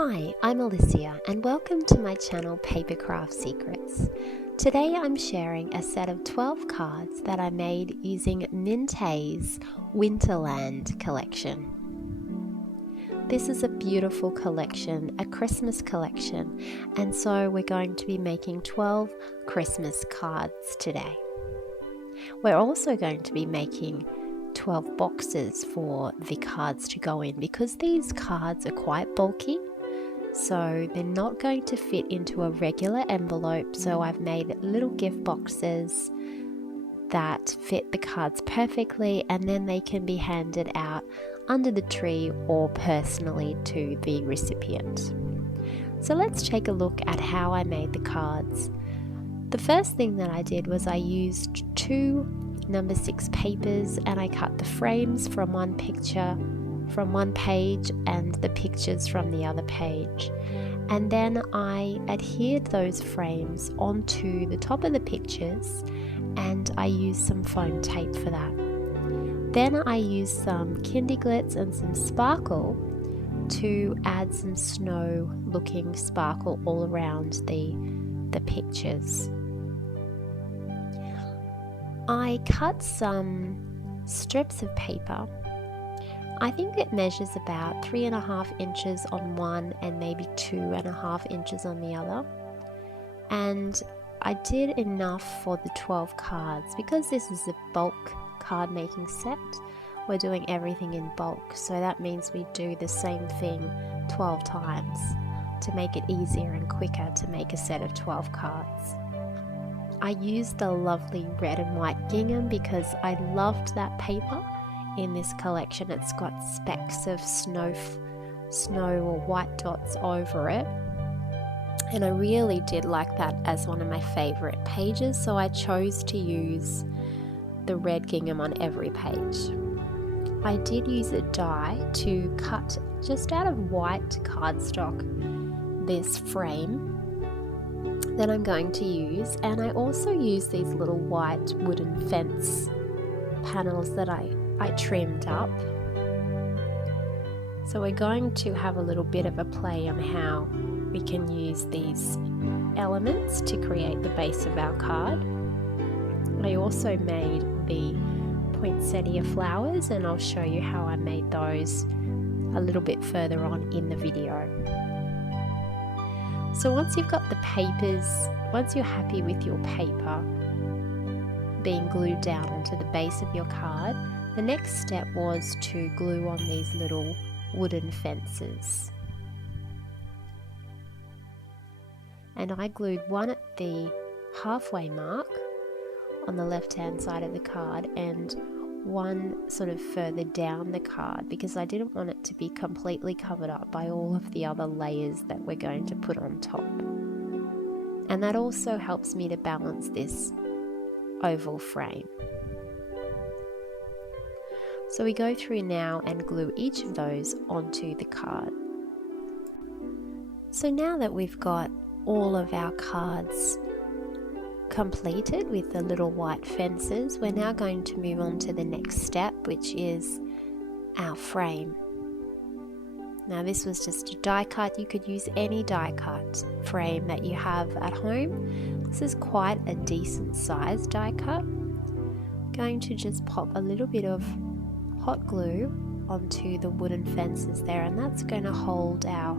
Hi, I'm Alicia and welcome to my channel Papercraft Secrets. Today I'm sharing a set of 12 cards that I made using Mintay's WinterLand collection. This is a beautiful collection, a Christmas collection, and so we're going to be making 12 Christmas cards today. We're also going to be making 12 boxes for the cards to go in because these cards are quite bulky. So they're not going to fit into a regular envelope, so I've made little gift boxes that fit the cards perfectly, and then they can be handed out under the tree or personally to the recipient. So let's take a look at how I made the cards. The first thing that I did was I used two number 6 papers and I cut the frames from one page and the pictures from the other page, and then I adhered those frames onto the top of the pictures and I used some foam tape for that. Then I used some kindy glitz and some sparkle to add some snow looking sparkle all around the pictures. I cut some strips of paper. I think it measures about 3.5 inches on one and maybe 2.5 inches on the other. And I did enough for the 12 cards. Because this is a bulk card making set, we're doing everything in bulk. So that means we do the same thing 12 times to make it easier and quicker to make a set of 12 cards. I used the lovely red and white gingham because I loved that paper. In this collection, it's got specks of snow or white dots over it, and I really did like that as one of my favorite pages, so I chose to use the red gingham on every page. I did use a die to cut just out of white cardstock this frame that I'm going to use, and I also used these little white wooden fence panels that I trimmed up. So we're going to have a little bit of a play on how we can use these elements to create the base of our card. I also made the poinsettia flowers, and I'll show you how I made those a little bit further on in the video. So once you've got the papers, once you're happy with your paper being glued down onto the base of your card, the next step was to glue on these little wooden fences. And I glued one at the halfway mark on the left hand side of the card and one sort of further down the card because I didn't want it to be completely covered up by all of the other layers that we're going to put on top. And that also helps me to balance this oval frame. So we go through now and glue each of those onto the card. So now that we've got all of our cards completed with the little white fences, we're now going to move on to the next step, which is our frame. Now this was just a die cut. You could use any die cut frame that you have at home. This is quite a decent size die cut. Going to just pop a little bit of hot glue onto the wooden fences there, and that's going to hold our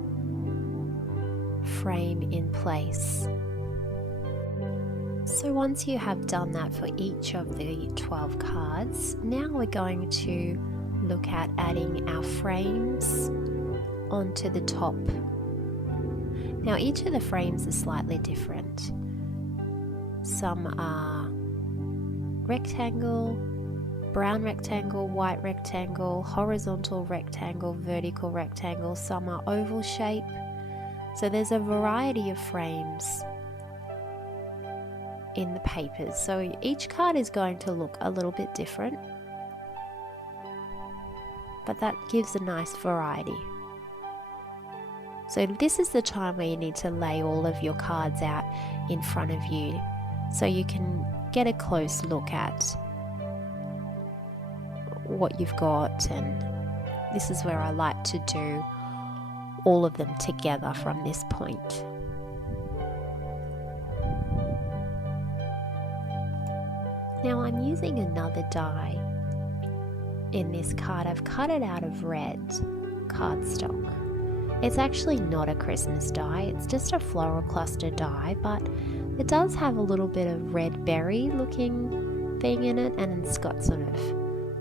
frame in place. So once you have done that for each of the 12 cards, now we're going to look at adding our frames onto the top. Now each of the frames is slightly different. Some are rectangle, brown rectangle, white rectangle, horizontal rectangle, vertical rectangle. Some are oval shape. So there's a variety of frames in the papers. So each card is going to look a little bit different, but that gives a nice variety. So this is the time where you need to lay all of your cards out in front of you so you can get a close look at what you've got. And this is where I like to do all of them together from this point. Now I'm using another die in this card. I've cut it out of red cardstock. It's actually not a Christmas die, it's just a floral cluster die, but it does have a little bit of red berry looking thing in it, and it's got sort of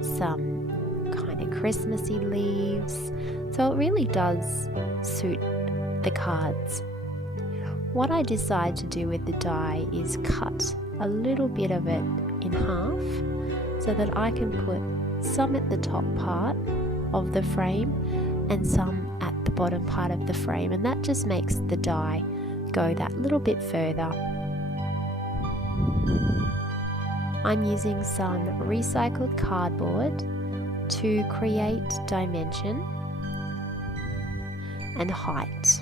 some kind of Christmassy leaves, so it really does suit the cards. What I decide to do with the die is cut a little bit of it in half so that I can put some at the top part of the frame and some at the bottom part of the frame, and that just makes the die go that little bit further. I'm using some recycled cardboard to create dimension and height.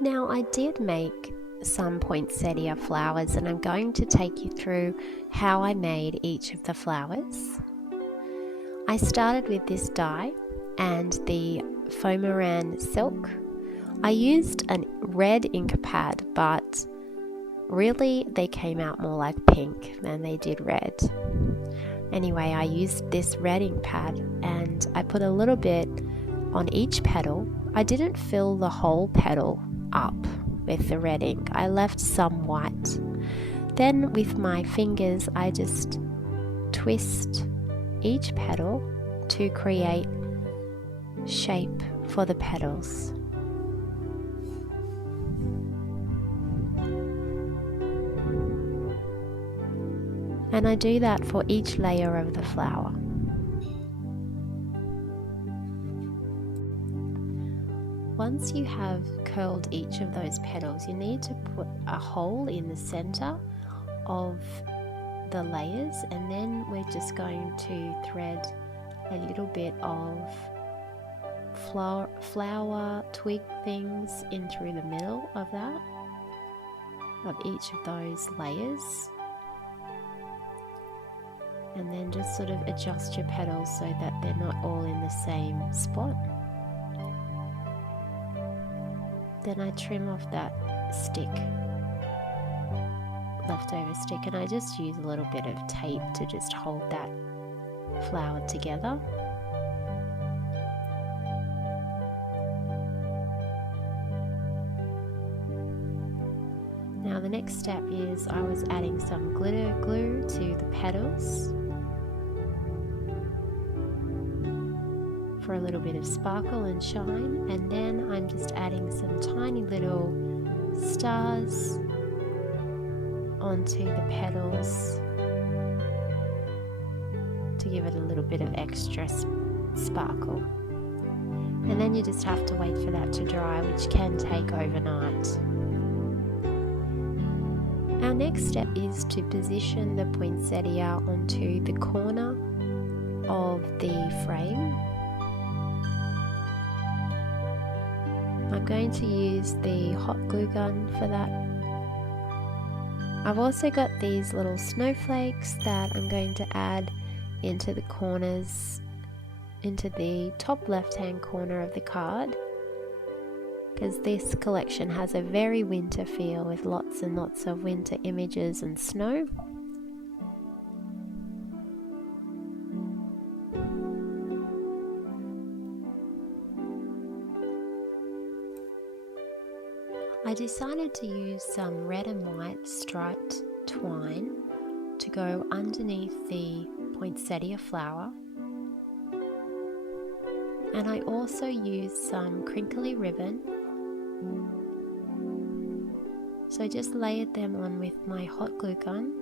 Now I did make some poinsettia flowers, and I'm going to take you through how I made each of the flowers. I started with this die and the Foameran silk. I used a red ink pad, but really they came out more like pink than they did red. Anyway, I used this red ink pad and I put a little bit on each petal. I didn't fill the whole petal up with the red ink, I left some white. Then with my fingers I just twist each petal to create shape for the petals. And I do that for each layer of the flower. Once you have curled each of those petals, you need to put a hole in the center of the layers, and then we're just going to thread a little bit of flower twig things in through the middle of that, of each of those layers, and then just sort of adjust your petals so that they're not all in the same spot. Then I trim off that stick, leftover stick, and I just use a little bit of tape to just hold that flower together. Now the next step is I was adding some glitter glue to the petals for a little bit of sparkle and shine, and then I'm just adding some tiny little stars onto the petals to give it a little bit of extra sparkle. And then you just have to wait for that to dry, which can take overnight. Our next step is to position the poinsettia onto the corner of the frame. I'm going to use the hot glue gun for that. I've also got these little snowflakes that I'm going to add into the corners, into the top left hand corner of the card, because this collection has a very winter feel with lots and lots of winter images and snow. I decided to use some red and white striped twine to go underneath the poinsettia flower, and I also used some crinkly ribbon, so I just layered them on with my hot glue gun.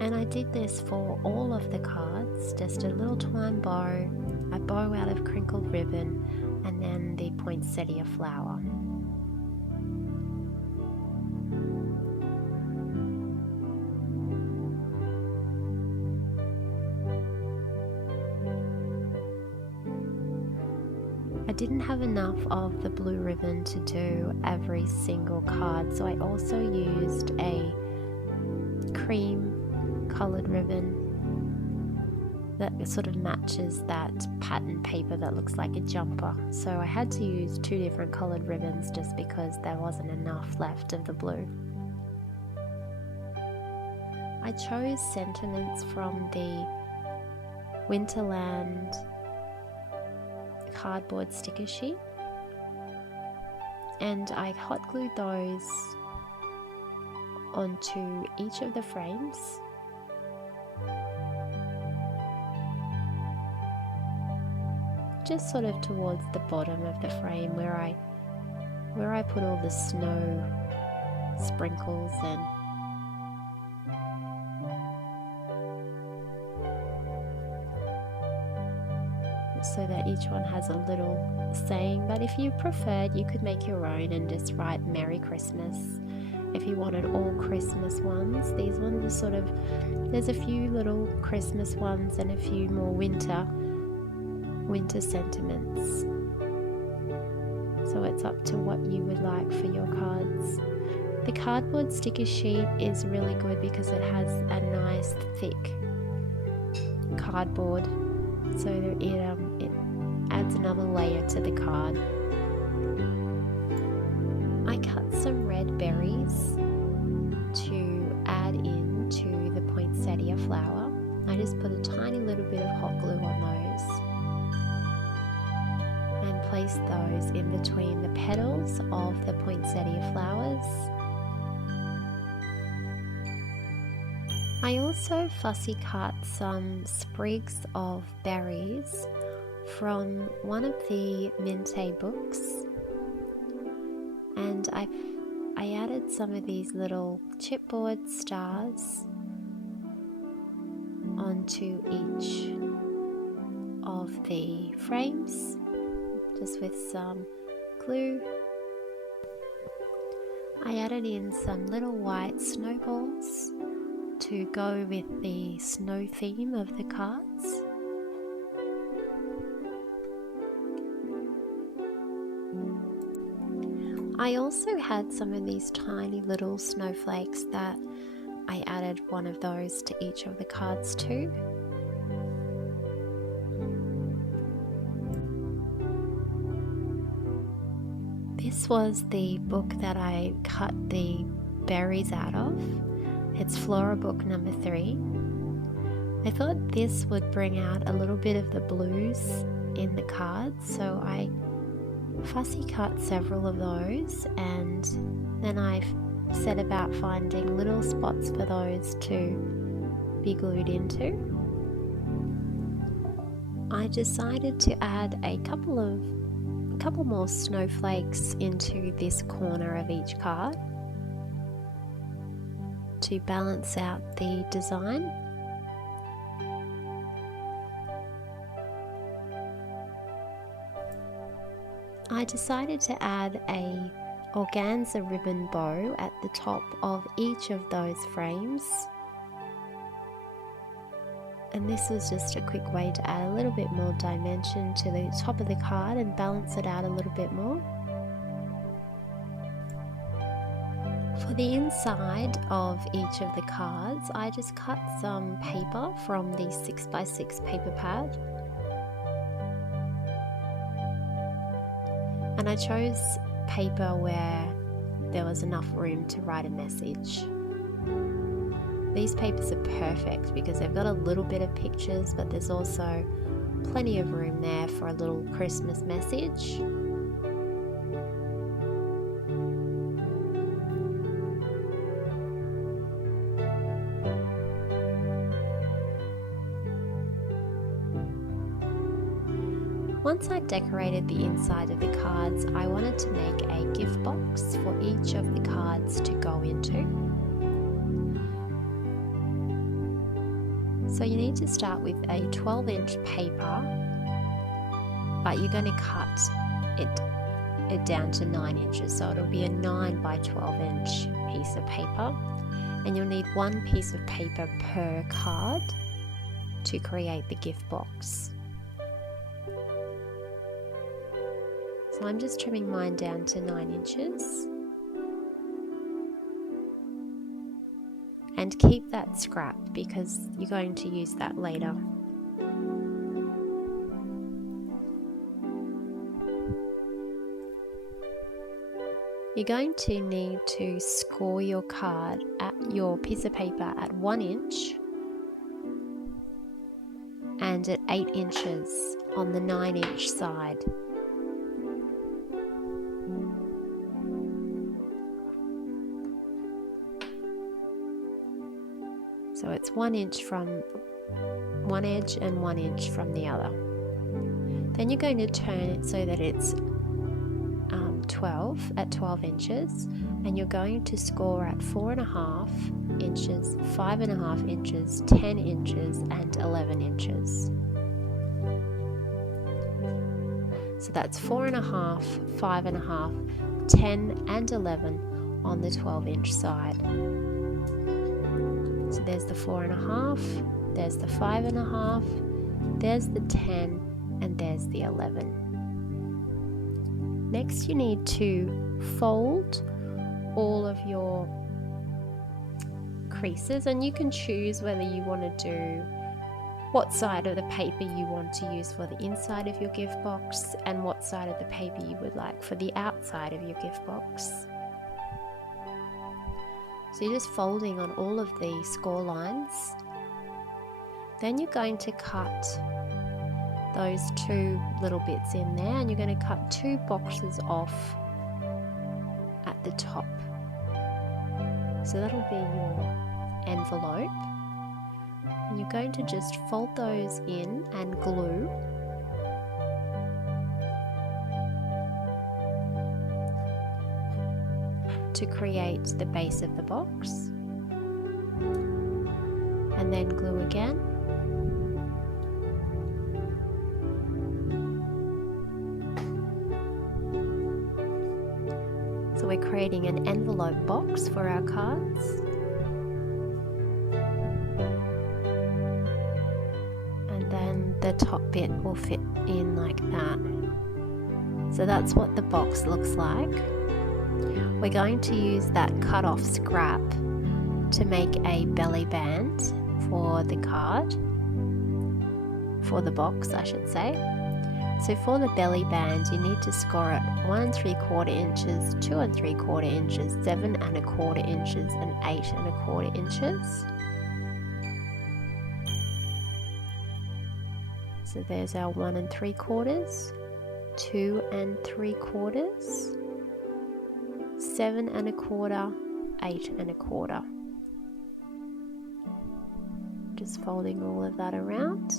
And I did this for all of the cards, just a little twine bow, a bow out of crinkled ribbon, and then the poinsettia flower. didn't have enough of the blue ribbon to do every single card, so I also used a cream colored ribbon that sort of matches that pattern paper that looks like a jumper. So I had to use 2 different colored ribbons just because there wasn't enough left of the blue. I chose sentiments from the WinterLand cardboard sticker sheet, and I hot glued those onto each of the frames. Just sort of towards the bottom of the frame where I put all the snow sprinkles and so that each one has a little saying. But if you preferred, you could make your own and just write Merry Christmas. If you wanted all Christmas ones, these ones are sort of, there's a few little Christmas ones and a few more winter sentiments. So it's up to what you would like for your cards. The cardboard sticker sheet is really good because it has a nice thick cardboard, so it adds another layer to the card. I cut some red berries to add into the poinsettia flower. I just put a tiny little bit of hot glue on those and place those in between the petals of the poinsettia flowers. I also fussy cut some sprigs of berries from one of the Mintay books, and I added some of these little chipboard stars onto each of the frames, just with some glue. I added in some little white snowballs to go with the snow theme of the cards. I also had some of these tiny little snowflakes that I added one of those to each of the cards too. This was the book that I cut the berries out of. It's Flora book number 3. I thought this would bring out a little bit of the blues in the cards, so I fussy cut several of those, and then I set about finding little spots for those to be glued into. I decided to add a couple more snowflakes into this corner of each card to balance out the design. I decided to add a organza ribbon bow at the top of each of those frames, and this was just a quick way to add a little bit more dimension to the top of the card and balance it out a little bit more. For the inside of each of the cards, I just cut some paper from the 6x6 paper pad, and I chose paper where there was enough room to write a message. These papers are perfect because they've got a little bit of pictures, but there's also plenty of room there for a little Christmas message. Once I decorated the inside of the cards, I wanted to make a gift box for each of the cards to go into. So you need to start with a 12-inch paper, but you're going to cut it down to 9 inches, so it'll be a 9 by 12-inch piece of paper, and you'll need 1 piece of paper per card to create the gift box. So I'm just trimming mine down to 9 inches. And keep that scrap because you're going to use that later. You're going to need to score your card at your piece of paper at 1 inch and at 8 inches on the 9-inch side. So it's 1 inch from one edge and 1 inch from the other. Then you're going to turn it so that it's 12 inches, and you're going to score at 4.5 inches, 5.5 inches, 10 inches, and 11 inches. So that's 4.5, 5.5, 10, and 11 on the 12-inch side. So there's the 4.5, there's the 5.5, there's the 10, and there's the 11. Next, you need to fold all of your creases, and you can choose whether you want to do what side of the paper you want to use for the inside of your gift box and what side of the paper you would like for the outside of your gift box. So you're just folding on all of the score lines. Then you're going to cut those 2 little bits in there, and you're going to cut 2 boxes off at the top. So that'll be your envelope, and you're going to just fold those in and glue. To create the base of the box, and then glue again. So we're creating an envelope box for our cards. And then the top bit will fit in like that. So that's what the box looks like. We're going to use that cut off scrap to make a belly band for the card, for the box I should say. So for the belly band, you need to score it 1 3/4 inches, 2 3/4 inches, 7 1/4 inches, and 8 1/4 inches. So there's our 1 3/4, 2 3/4, 7 1/4, 8 1/4. Just folding all of that around.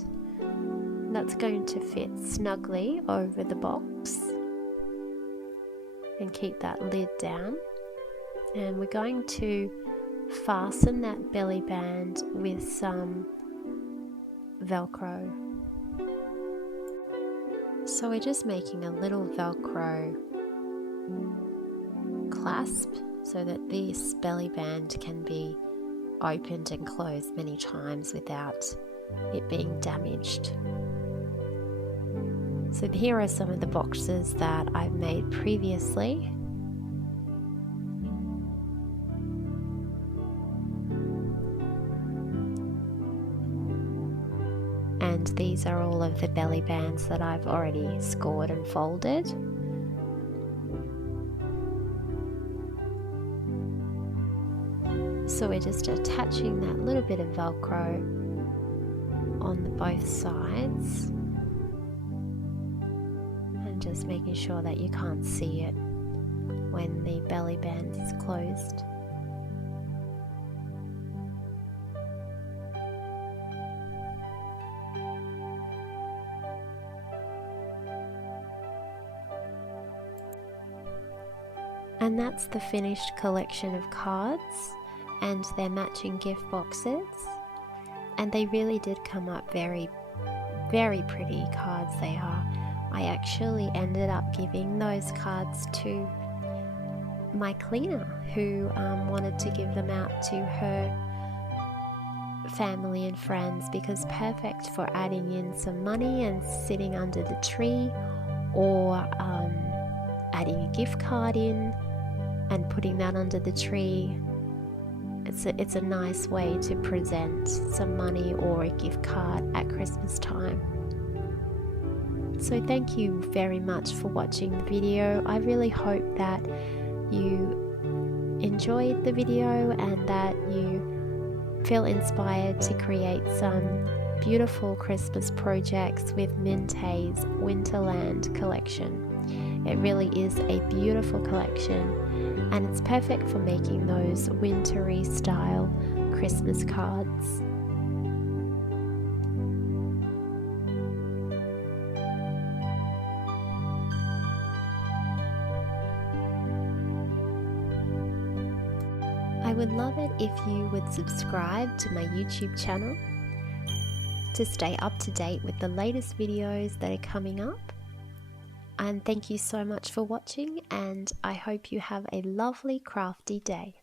That's going to fit snugly over the box and keep that lid down. And we're going to fasten that belly band with some Velcro. So we're just making a little Velcro clasp so that this belly band can be opened and closed many times without it being damaged. So here are some of the boxes that I've made previously. And these are all of the belly bands that I've already scored and folded. So we're just attaching that little bit of Velcro on both sides. Just making sure that you can't see it when the belly band is closed. And that's the finished collection of cards and their matching gift boxes. And they really did come up very, very pretty cards they are. I actually ended up giving those cards to my cleaner who wanted to give them out to her family and friends, because perfect for adding in some money and sitting under the tree, or adding a gift card in and putting that under the tree. It's a nice way to present some money or a gift card at Christmas time. So thank you very much for watching the video. I really hope that you enjoyed the video and that you feel inspired to create some beautiful Christmas projects with Mintay's WinterLand collection. It really is a beautiful collection, and it's perfect for making those wintry style Christmas cards. I would love it if you would subscribe to my YouTube channel to stay up to date with the latest videos that are coming up. And thank you so much for watching, and I hope you have a lovely crafty day.